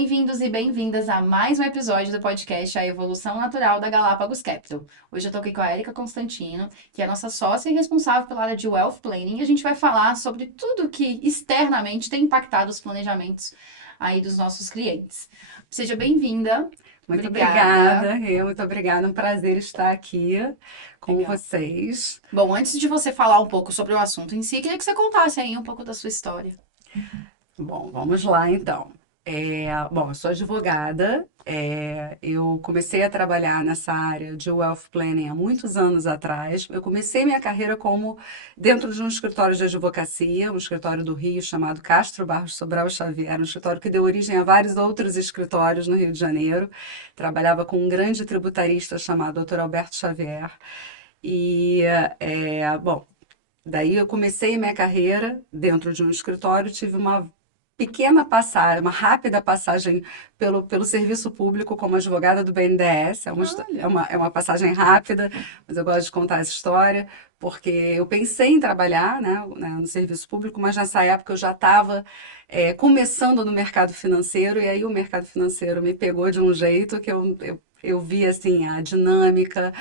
bem-vindos e bem-vindas a mais um episódio do podcast A Evolução Natural da Galápagos Capital. Hoje eu tô aqui com a Érica Constantino, que é a nossa sócia e responsável pela área de Wealth Planning, e a gente vai falar sobre tudo que externamente tem impactado os planejamentos aí dos nossos clientes. Seja bem-vinda. Muito Obrigada. obrigada, muito obrigada. É um prazer estar aqui com Legal. vocês. Bom, antes de você falar um pouco sobre o assunto em si, queria que você contasse aí um pouco da sua história. Bom, vamos lá então. Eu sou advogada. Eu comecei a trabalhar nessa área de wealth planning há muitos anos atrás. Eu comecei minha carreira como dentro de um escritório de advocacia, um escritório do Rio chamado Castro Barros Sobral Xavier, um escritório que deu origem a vários outros escritórios no Rio de Janeiro. Trabalhava com um grande tributarista chamado Dr. Alberto Xavier. E, bom, daí eu comecei minha carreira dentro de um escritório, tive uma pequena passagem, uma rápida passagem pelo serviço público como advogada do BNDES. Olha. É uma passagem rápida, mas eu gosto de contar essa história, porque eu pensei em trabalhar, né, no serviço público, mas nessa época eu já estava começando no mercado financeiro, e aí o mercado financeiro me pegou de um jeito que eu vi assim a dinâmica,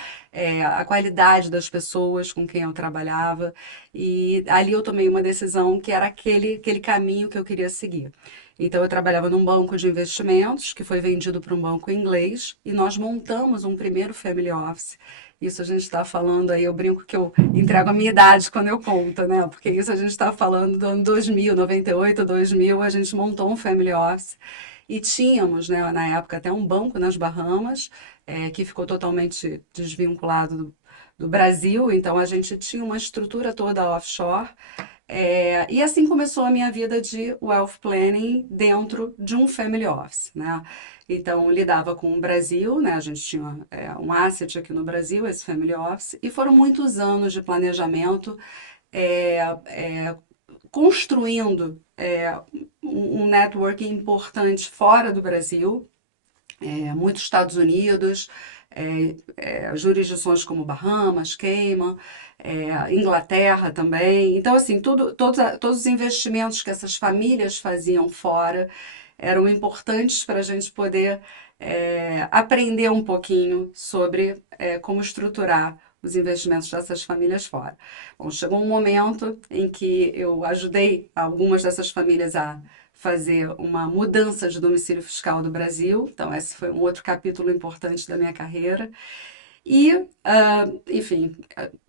a qualidade das pessoas com quem eu trabalhava, e ali eu tomei uma decisão que era aquele caminho que eu queria seguir. Então, eu trabalhava num banco de investimentos, que foi vendido para um banco inglês, e nós montamos um primeiro family office. Isso a gente está falando aí, eu brinco que eu entrego a minha idade quando eu conto, né? Porque isso a gente está falando do ano 2000, 98, 2000, a gente montou um family office. E tínhamos, né, na época, até um banco nas Bahamas, que ficou totalmente desvinculado do Brasil, então a gente tinha uma estrutura toda offshore. E assim começou a minha vida de wealth planning dentro de um family office, né? Então, lidava com o Brasil, né? A gente tinha um asset aqui no Brasil, esse family office, e foram muitos anos de planejamento, é, é, construindo um network importante fora do Brasil, muitos Estados Unidos, jurisdições como Bahamas, Cayman, Inglaterra também. Então, assim, todos os investimentos que essas famílias faziam fora eram importantes para a gente poder aprender um pouquinho sobre como estruturar os investimentos dessas famílias fora. Bom, chegou um momento em que eu ajudei algumas dessas famílias a fazer uma mudança de domicílio fiscal do Brasil. Então, esse foi um outro capítulo importante da minha carreira. E, enfim,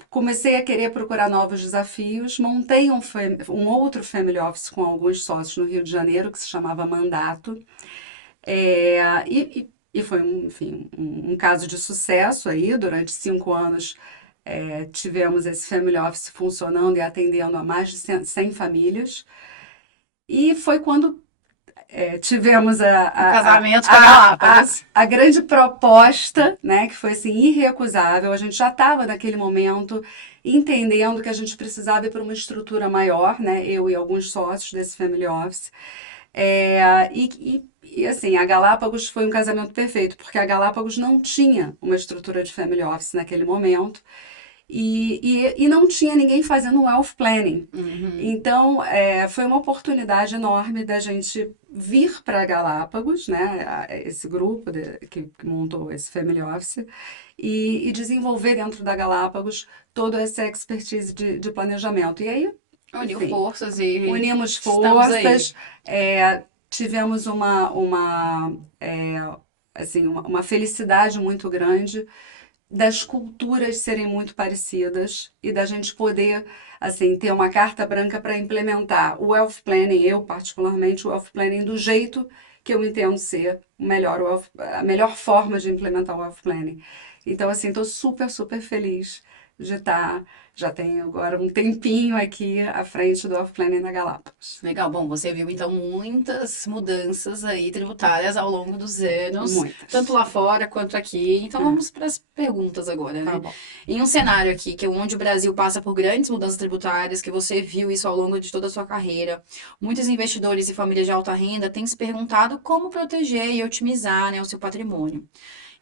comecei a querer procurar novos desafios. Montei um outro family office com alguns sócios no Rio de Janeiro, que se chamava Mandato. E foi, enfim, um caso de sucesso aí. Durante 5 anos, tivemos esse family office funcionando e atendendo a mais de 100 famílias. E foi quando tivemos O casamento com a Galápagos. a grande proposta, né, que foi assim, irrecusável. A gente já estava naquele momento entendendo que a gente precisava ir para uma estrutura maior, né, eu e alguns sócios desse family office. E assim, a Galápagos foi um casamento perfeito, porque a Galápagos não tinha uma estrutura de family office naquele momento. E não tinha ninguém fazendo wealth planning. Uhum. Então, foi uma oportunidade enorme da gente vir para Galápagos, né, esse grupo que montou esse family office, e desenvolver dentro da Galápagos toda essa expertise de planejamento. E aí, Uniu enfim, forças e unimos estamos aí. forças, tivemos uma felicidade muito grande das culturas serem muito parecidas e da gente poder, assim, ter uma carta branca para implementar o wealth planning, eu particularmente, o wealth planning do jeito que eu entendo ser a melhor forma de implementar o wealth planning. Então, assim, estou super, super feliz de estar, já tenho agora um tempinho aqui à frente do wealth planning na Galápagos. Legal, bom, você viu então muitas mudanças aí tributárias ao longo dos anos, tanto Muitas. lá fora quanto aqui. Então É, vamos para as perguntas agora, tá né? bom. Em um cenário aqui que onde o Brasil passa por grandes mudanças tributárias, que você viu isso ao longo de toda a sua carreira, muitos investidores e famílias de alta renda têm se perguntado como proteger e otimizar, né, o seu patrimônio.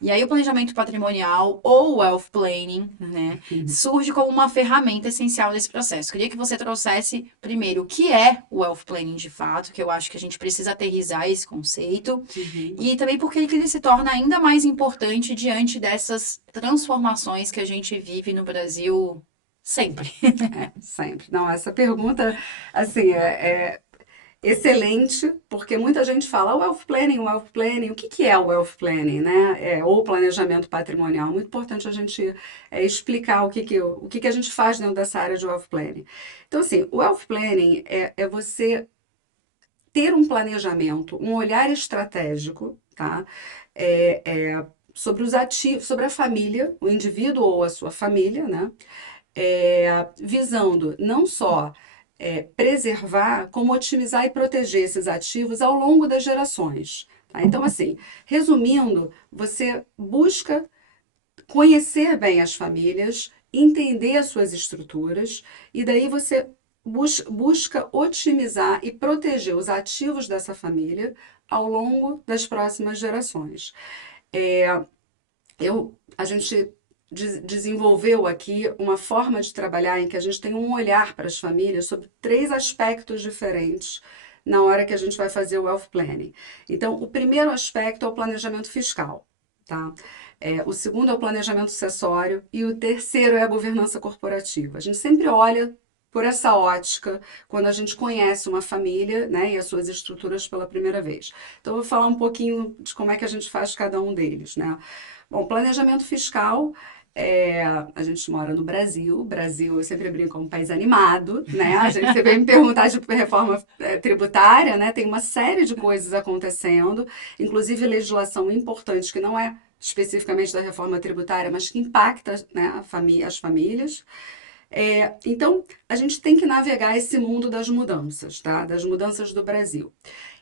E aí o planejamento patrimonial ou wealth planning, né, surge como uma ferramenta essencial nesse processo. Queria que você trouxesse primeiro o que é o wealth planning de fato, que eu acho que a gente precisa aterrissar esse conceito, e também por que ele se torna ainda mais importante diante dessas transformações que a gente vive no Brasil sempre. Sempre. Não, essa pergunta, assim, é excelente, porque muita gente fala wealth planning, o que que é o wealth planning, né? Ou planejamento patrimonial. Muito importante a gente explicar o que que a gente faz dentro dessa área de wealth planning. Então, assim, o wealth planning é você ter um planejamento, um olhar estratégico, tá? Sobre os ativos, sobre a família, o indivíduo ou a sua família, né? Visando não só preservar, como otimizar e proteger esses ativos ao longo das gerações. Tá? Então, assim, resumindo, você busca conhecer bem as famílias, entender as suas estruturas, e daí você busca otimizar e proteger os ativos dessa família ao longo das próximas gerações. É, a gente desenvolveu aqui uma forma de trabalhar em que a gente tem um olhar para as famílias sobre três aspectos diferentes na hora que a gente vai fazer o wealth planning. Então, o primeiro aspecto é o planejamento fiscal, tá? O segundo é o planejamento sucessório e o terceiro é a governança corporativa. A gente sempre olha por essa ótica quando a gente conhece uma família, né, e as suas estruturas pela primeira vez. Então, eu vou falar um pouquinho de como é que a gente faz cada um deles, né? Bom, planejamento fiscal, a gente mora no Brasil. O Brasil, eu sempre brinco, é um país animado, né? A gente, você veio me perguntar de reforma tributária, né? Tem uma série de coisas acontecendo, inclusive legislação importante que não é especificamente da reforma tributária, mas que impacta, né, as famílias. Então, a gente tem que navegar esse mundo das mudanças, tá? Das mudanças do Brasil.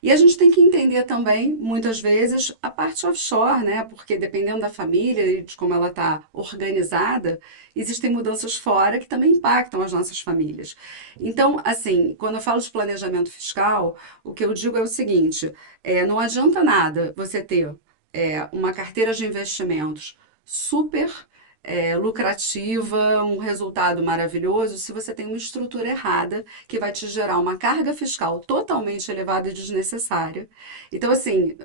E a gente tem que entender também, muitas vezes, a parte offshore, né? Porque dependendo da família e de como ela está organizada, existem mudanças fora que também impactam as nossas famílias. Então, assim, quando eu falo de planejamento fiscal, o que eu digo é o seguinte: não adianta nada você ter uma carteira de investimentos super lucrativa, um resultado maravilhoso, se você tem uma estrutura errada que vai te gerar uma carga fiscal totalmente elevada e desnecessária. Então, assim,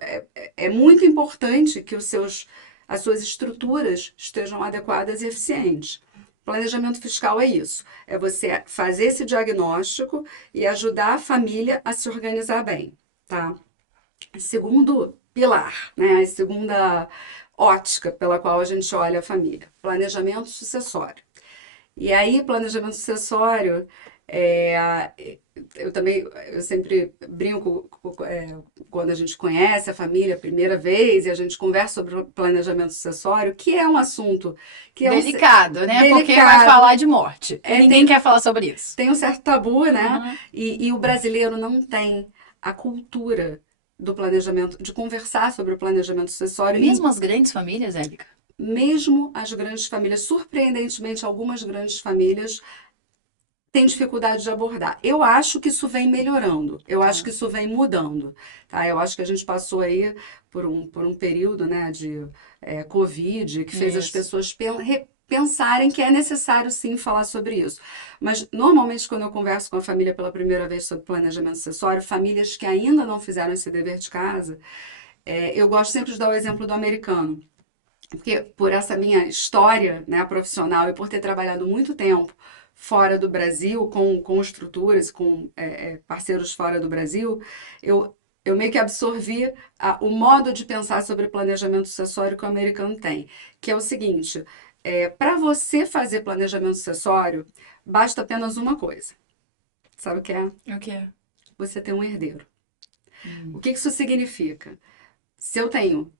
é muito importante que as suas estruturas estejam adequadas e eficientes. Planejamento fiscal é isso, é você fazer esse diagnóstico e ajudar a família a se organizar bem, tá? Segundo pilar, né? A segunda ótica pela qual a gente olha a família, planejamento sucessório. E aí, planejamento sucessório, é, eu sempre brinco quando a gente conhece a família a primeira vez e a gente conversa sobre o planejamento sucessório, que é um assunto que é Delicado, né? Porque vai delicado. falar de morte. E ninguém quer falar sobre isso. Tem um certo tabu, né? Uhum. E o brasileiro não tem a cultura do planejamento, de conversar sobre o planejamento sucessório. Mesmo as grandes famílias, Érica? Mesmo as grandes famílias, surpreendentemente, algumas grandes famílias têm dificuldade de abordar. Eu acho que isso vem melhorando, eu acho que isso vem mudando, tá? Eu acho que a gente passou aí por um período, né, de Covid, que fez as Isso. pessoas pensarem que é necessário sim falar sobre isso. Mas normalmente quando eu converso com a família pela primeira vez sobre planejamento sucessório, famílias que ainda não fizeram esse dever de casa, eu gosto sempre de dar o exemplo do americano. Porque por essa minha história, né, profissional e por ter trabalhado muito tempo fora do Brasil, com estruturas, com parceiros fora do Brasil, eu meio que absorvi o modo de pensar sobre planejamento sucessório que o americano tem, que é o seguinte: para você fazer planejamento sucessório, basta apenas uma coisa. Sabe o que é? O quê? Você ter um herdeiro. O que isso significa? Se eu tenho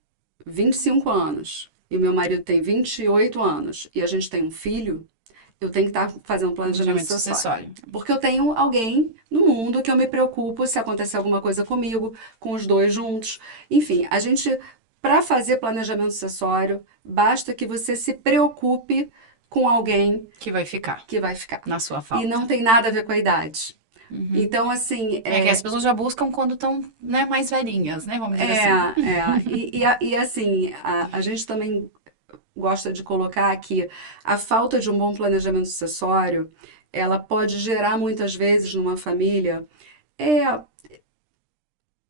25 anos e o meu marido tem 28 anos e a gente tem um filho, eu tenho que estar fazendo planejamento Planejamento sucessório. sucessório. Porque eu tenho alguém no mundo que eu me preocupo se acontecer alguma coisa comigo, com os dois juntos. Enfim, para fazer planejamento sucessório, basta que você se preocupe com alguém Que vai ficar que vai ficar. na sua E falta. não tem nada a ver com a idade. Uhum. Então, assim, É que as pessoas já buscam quando estão, né, mais velhinhas, né? Vamos dizer assim. e assim, a gente também gosta de colocar que a falta de um bom planejamento sucessório, ela pode gerar muitas vezes numa família é,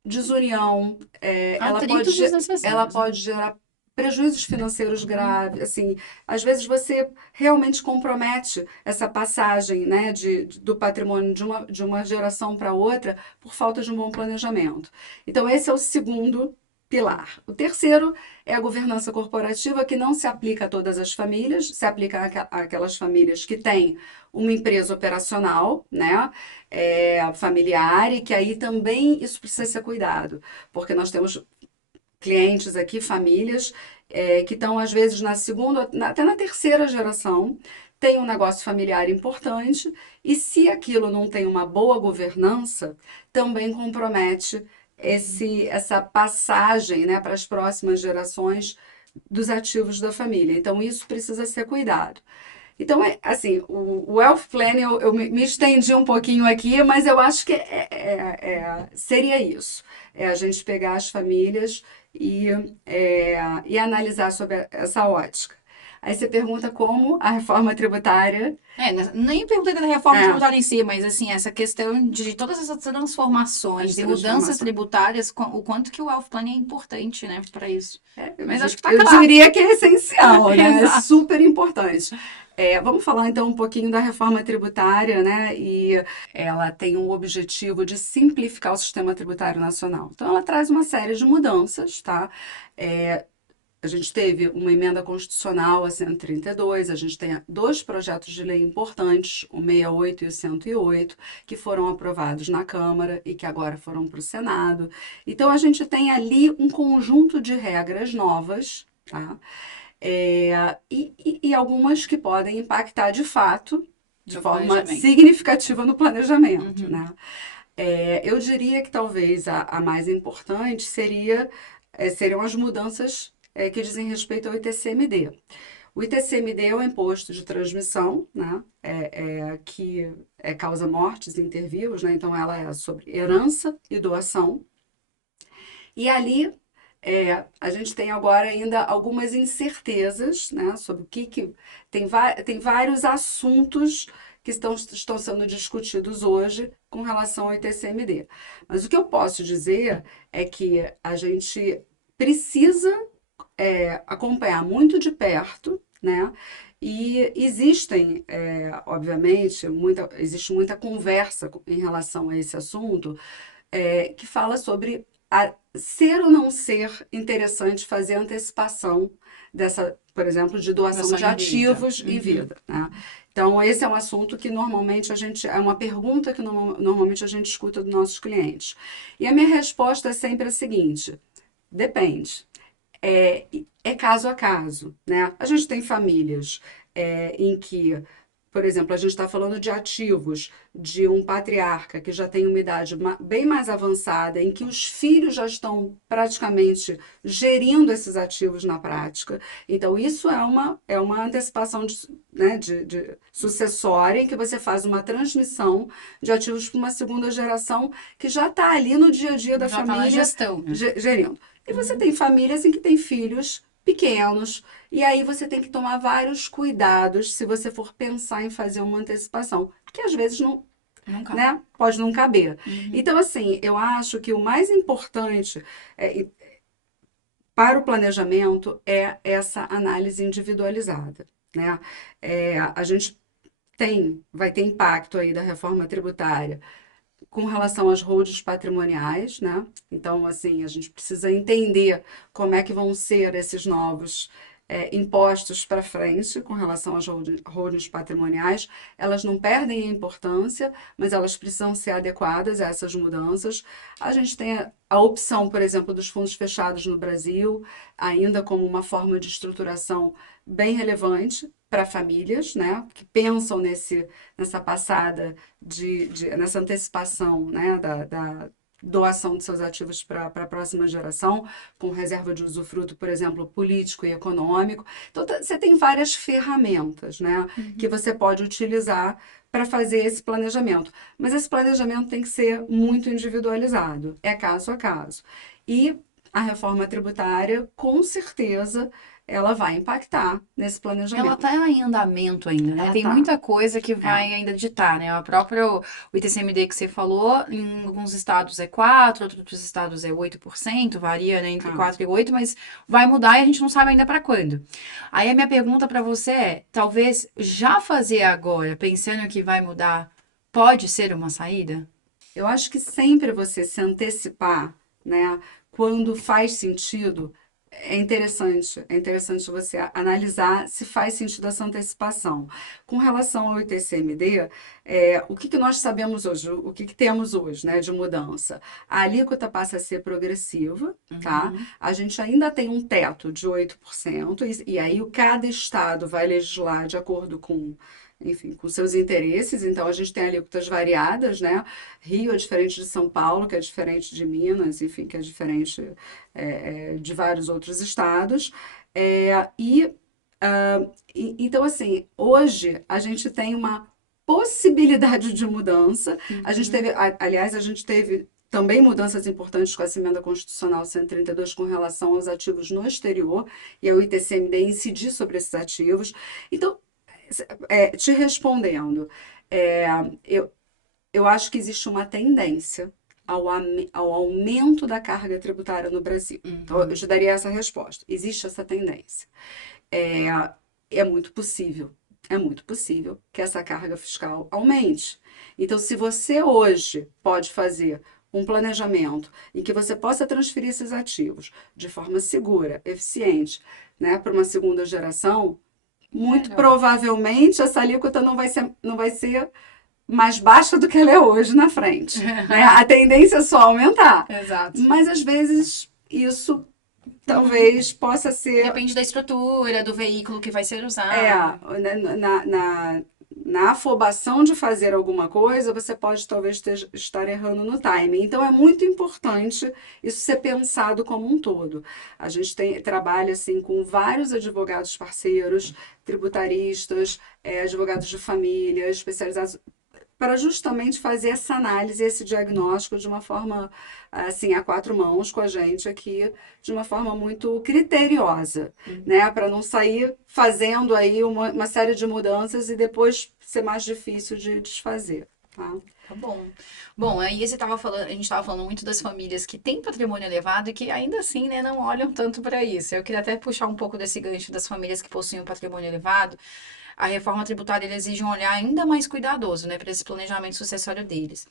desunião, Atritos ela desnecessários, né? pode gerar prejuízos financeiros graves, assim, às vezes você realmente compromete essa passagem, né, do patrimônio de uma geração para outra por falta de um bom planejamento. Então, esse é o segundo pilar. O terceiro é a governança corporativa, que não se aplica a todas as famílias, se aplica àquelas famílias que têm uma empresa operacional, né, familiar, e que aí também isso precisa ser cuidado, porque nós temos clientes aqui, famílias, que estão às vezes na segunda, até na terceira geração, tem um negócio familiar importante, e se aquilo não tem uma boa governança, também compromete essa passagem, né, para as próximas gerações dos ativos da família. Então, isso precisa ser cuidado. Então, assim, o Wealth Plan, eu me estendi um pouquinho aqui, mas eu acho que seria isso. É a gente pegar as famílias e, e analisar sobre essa ótica. Aí você pergunta como a reforma tributária. Nem perguntei da reforma É, tributária em si, mas assim, essa questão de todas essas as transformações e mudanças transformações. tributárias, o quanto que o wealth planning é importante, né, para isso. Eu, Mas acho que tá eu claro. diria que é essencial, né? É Exato. super importante. Vamos falar então um pouquinho da reforma tributária, né? E ela tem o objetivo de simplificar o sistema tributário nacional. Então, ela traz uma série de mudanças, tá? É, a gente teve uma emenda constitucional, a 132, a gente tem dois projetos de lei importantes, o 68 e o 108, que foram aprovados na Câmara e que agora foram para o Senado. Então, a gente tem ali um conjunto de regras novas, tá? E algumas que podem impactar de fato, de No forma planejamento. significativa no planejamento, Uhum. né? Eu diria que talvez a mais importante seriam as mudanças que dizem respeito ao ITCMD. O ITCMD é o imposto de transmissão, né? Que causa mortes inter vivos, né? Então ela é sobre herança e doação. E ali a gente tem agora ainda algumas incertezas, né, sobre o que tem vários assuntos que estão sendo discutidos hoje com relação ao ITCMD. Mas o que eu posso dizer é que a gente precisa acompanhar muito de perto, né? E existem, obviamente, existe muita conversa em relação a esse assunto, que fala sobre ser ou não ser interessante fazer antecipação dessa, por exemplo, de doação Doação de em vida. ativos e Uhum. vida, né? Então, esse é um assunto que normalmente é uma pergunta que normalmente a gente escuta dos nossos clientes. E a minha resposta é sempre a seguinte: depende. É caso a caso, né? A gente tem famílias em que, por exemplo, a gente está falando de ativos de um patriarca que já tem uma idade bem mais avançada, em que os filhos já estão praticamente gerindo esses ativos na prática. Então, isso é uma antecipação né, de sucessória, em que você faz uma transmissão de ativos para uma segunda geração que já está ali no dia a dia da Já tá na família gestão, né? gerindo. E você tem famílias em que tem filhos pequenos, e aí você tem que tomar vários cuidados se você for pensar em fazer uma antecipação, que às vezes não, Não cabe. né, pode não caber. Uhum. Então, assim, eu acho que o mais importante para o planejamento é essa análise individualizada, né? A gente vai ter impacto aí da reforma tributária com relação às holdings patrimoniais, né? Então, assim, a gente precisa entender como é que vão ser esses novos impostos para frente com relação às holdings patrimoniais. Elas não perdem a importância, mas elas precisam ser adequadas a essas mudanças. A gente tem a opção, por exemplo, dos fundos fechados no Brasil, ainda como uma forma de estruturação bem relevante para famílias, né, que pensam nessa passada nessa antecipação, né, doação de seus ativos para a próxima geração, com reserva de usufruto, por exemplo, político e econômico. Então, você tem várias ferramentas, né, que você pode utilizar para fazer esse planejamento. Mas esse planejamento tem que ser muito individualizado, é caso a caso. E a reforma tributária, com certeza, ela vai impactar nesse Ela planejamento. está em andamento ainda, né? Ela Tem tá. muita coisa que vai ainda ditar, né? O ITCMD que você falou, em alguns estados é 4, outros estados é 8%, varia, né, entre 4 e 8, mas vai mudar e a gente não sabe ainda para quando. Aí a minha pergunta para você é, talvez já fazer agora, pensando que vai mudar, pode ser uma saída? Eu acho que sempre você se antecipar, né, quando faz sentido, é interessante você analisar se faz sentido essa antecipação. Com relação ao ITCMD, o que nós sabemos hoje, o que temos hoje, né, de mudança? A alíquota passa a ser progressiva, tá? A gente ainda tem um teto de 8%, e aí cada estado vai legislar de acordo com, enfim, com seus interesses, então a gente tem alíquotas variadas, né? Rio é diferente de São Paulo, que é diferente de Minas, enfim, que é diferente de vários outros estados. Então, assim, hoje a gente tem uma possibilidade de mudança. A gente teve, aliás, a gente teve também mudanças importantes com a emenda constitucional 132 com relação aos ativos no exterior e ao ITCMD incidir sobre esses ativos. Então, te respondendo, é, eu, eu acho que existe uma tendência ao aumento da carga tributária no Brasil. Então, eu te daria essa resposta. Existe essa tendência. É, é muito possível que essa carga fiscal aumente. Então, se você hoje pode fazer um planejamento em que você possa transferir esses ativos de forma segura, eficiente, né, para uma segunda geração, muito provavelmente essa alíquota não vai ser mais baixa do que ela é hoje na frente. Né? A tendência é só aumentar. Exato. Mas às vezes isso talvez possa ser. Depende da estrutura, do veículo que vai ser usado. Na afobação de fazer alguma coisa, você pode talvez estar errando no timing. Então é muito importante isso ser pensado como um todo. A gente trabalha assim com vários advogados parceiros, tributaristas, advogados de família, especializados para justamente fazer essa análise, esse diagnóstico de uma forma, assim, a quatro mãos com a gente aqui, de uma forma muito criteriosa, né? Para não sair fazendo aí uma série de mudanças e depois ser mais difícil de desfazer, tá? Tá bom. Bom, aí você tava falando, a gente estava falando muito das famílias que têm patrimônio elevado e que ainda assim, né, não olham tanto para isso. Eu queria até puxar um pouco desse gancho das famílias que possuem um patrimônio elevado. A reforma tributária ele exige um olhar ainda mais cuidadoso, né, para esse planejamento sucessório deles.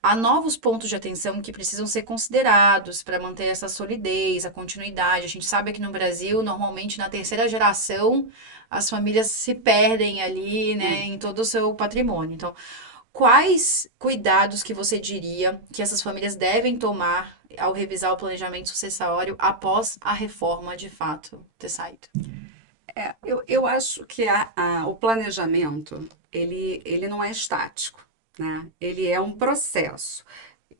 Há novos pontos de atenção que precisam ser considerados para manter essa solidez, a continuidade. A gente sabe que no Brasil, normalmente na terceira geração, as famílias se perdem ali, né, em todo o seu patrimônio. Então, quais cuidados que você diria que essas famílias devem tomar ao revisar o planejamento sucessório após a reforma de fato ter saído? Eu acho que o planejamento, ele não é estático, né? Ele é um processo.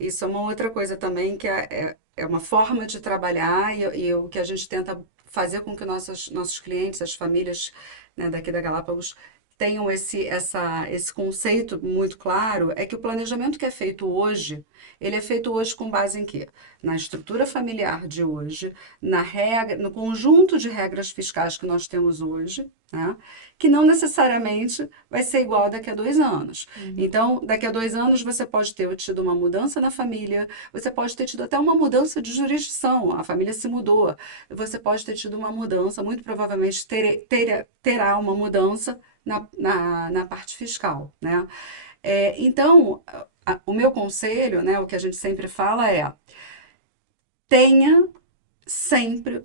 Isso é uma outra coisa também que é uma forma de trabalhar e o que a gente tenta fazer com que nossos clientes, as famílias, né, daqui da Galápagos, tenham esse conceito muito claro, é que o planejamento que é feito hoje, ele é feito hoje com base em quê? Na estrutura familiar de hoje, no conjunto de regras fiscais que nós temos hoje, né? Que não necessariamente vai ser igual daqui a 2 anos. Então, daqui a 2 anos você pode ter tido uma mudança na família, você pode ter tido até uma mudança de jurisdição, a família se mudou, você pode ter tido uma mudança, muito provavelmente terá uma mudança na parte fiscal, né? Então, o meu conselho, né, o que a gente sempre fala tenha sempre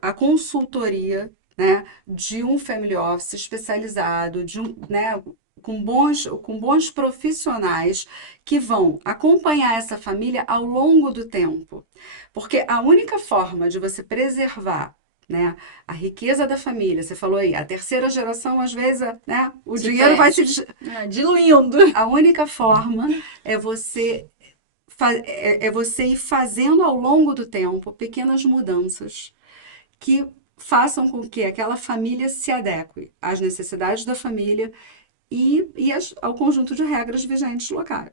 a consultoria, né, de um family office especializado, né, com bons profissionais que vão acompanhar essa família ao longo do tempo. Porque a única forma de você preservar, né, a riqueza da família, você falou aí, a terceira geração, às vezes, né, o dinheiro vai se diluindo. A única forma é você é você ir fazendo ao longo do tempo pequenas mudanças que façam com que aquela família se adeque às necessidades da família e ao conjunto de regras vigentes locais,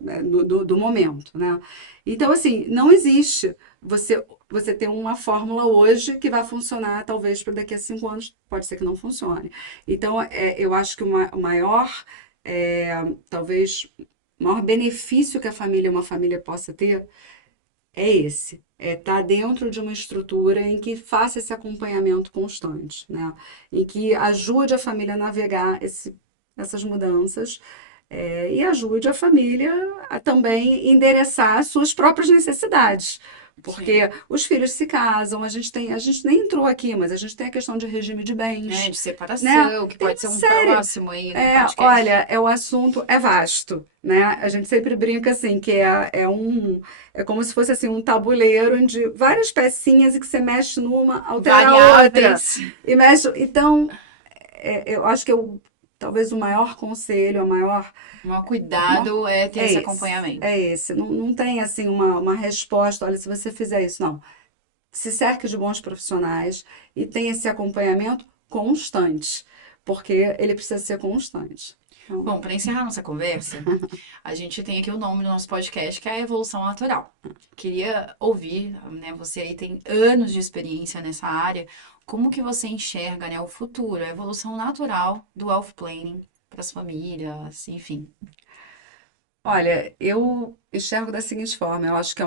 né, do momento, né? Então, assim, não existe você ter uma fórmula hoje que vai funcionar, talvez, para daqui a 5 anos, pode ser que não funcione. Então, eu acho que o maior, talvez, o maior benefício que uma família possa ter é esse. É estar dentro de uma estrutura em que faça esse acompanhamento constante, né? Em que ajude a família a navegar essas mudanças, e ajude a família a também endereçar as suas próprias necessidades. Sim. Porque os filhos se casam, a gente nem entrou aqui, mas a gente tem a questão de regime de bens, De né? separação, que Tem pode uma ser um série. próximo aí no podcast. Olha, o assunto é vasto, né? A gente sempre brinca assim, que é como se fosse assim um tabuleiro de várias pecinhas e que você mexe numa, altera a outra. Variáveis. E mexe. Então, eu acho que talvez o maior conselho, O maior maior- cuidado é ter é esse esse. acompanhamento. É esse. Não, não tem assim uma resposta, olha, se você fizer isso, não. Se cerque de bons profissionais e tenha esse acompanhamento constante, porque ele precisa ser constante. Então, Bom, para encerrar nossa conversa, a gente tem aqui o nome do nosso podcast, que é a Evolução Natural. Queria ouvir, né? Você aí tem anos de experiência nessa área. Como que você enxerga, né, o futuro, a evolução natural do wealth planning para as famílias, enfim. olha, eu enxergo da seguinte forma, eu acho que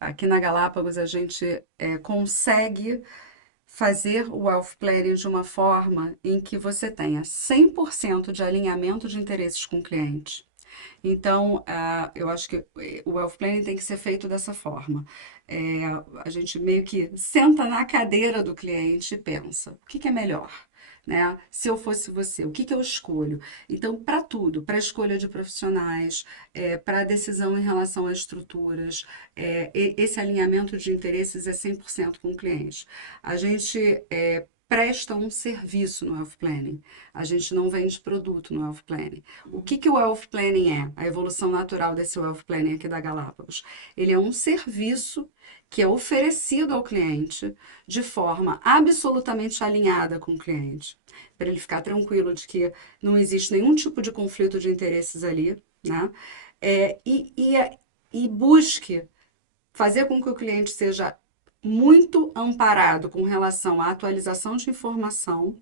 aqui na Galápagos a gente consegue fazer o wealth planning de uma forma em que você tenha 100% de alinhamento de interesses com o cliente. Então, eu acho que o wealth planning tem que ser feito dessa forma. É, a gente meio que senta na cadeira do cliente e pensa, o que que é melhor? Né? Se eu fosse você, o que que eu escolho? Então, para tudo, para a escolha de profissionais, para a decisão em relação às estruturas, esse alinhamento de interesses é 100% com o cliente. A gente presta um serviço no Wealth Planning. A gente não vende produto no Wealth Planning. O que que o Wealth Planning é? A evolução natural desse Wealth Planning aqui da Galápagos. Ele é um serviço que é oferecido ao cliente de forma absolutamente alinhada com o cliente, para ele ficar tranquilo de que não existe nenhum tipo de conflito de interesses ali, né? É, e, e, e busque fazer com que o cliente seja muito amparado com relação à atualização de informação,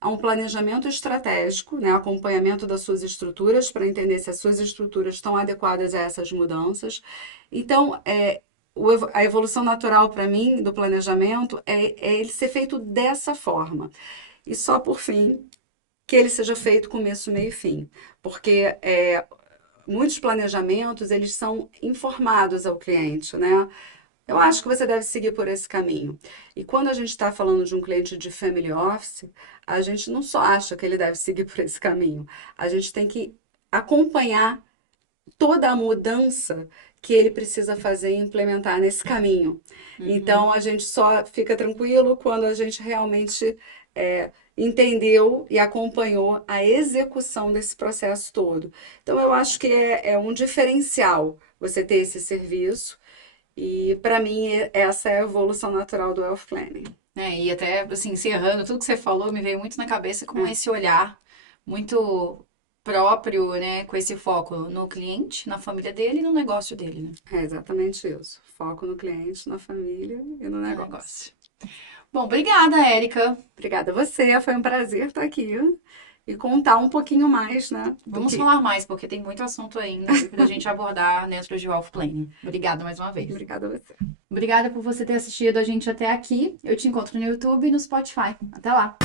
a um planejamento estratégico, né, acompanhamento das suas estruturas para entender se as suas estruturas estão adequadas a essas mudanças. Então, a evolução natural para mim do planejamento é ele ser feito dessa forma. E só por fim, que ele seja feito começo, meio e fim. Porque muitos planejamentos, eles são informados ao cliente, né? Eu acho que você deve seguir por esse caminho. E quando a gente está falando de um cliente de family office, a gente não só acha que ele deve seguir por esse caminho, a gente tem que acompanhar toda a mudança que ele precisa fazer e implementar nesse caminho. Então, a gente só fica tranquilo quando a gente realmente entendeu e acompanhou a execução desse processo todo. Então, eu acho que é um diferencial você ter esse serviço. E, para mim, essa é a evolução natural do Wealth Planning. E até, assim, encerrando, tudo que você falou me veio muito na cabeça com esse olhar muito próprio, né? Com esse foco no cliente, na família dele e no negócio dele, né? É exatamente isso. Foco no cliente, na família e no No negócio. negócio. Bom, obrigada, Érica. Obrigada a você, foi um prazer estar aqui e contar um pouquinho mais, né, do Vamos que. falar mais, porque tem muito assunto ainda pra gente abordar dentro de Wealth Planning. Obrigada mais uma vez. Obrigada a você. Obrigada por você ter assistido a gente até aqui. Eu te encontro no YouTube e no Spotify. Até lá!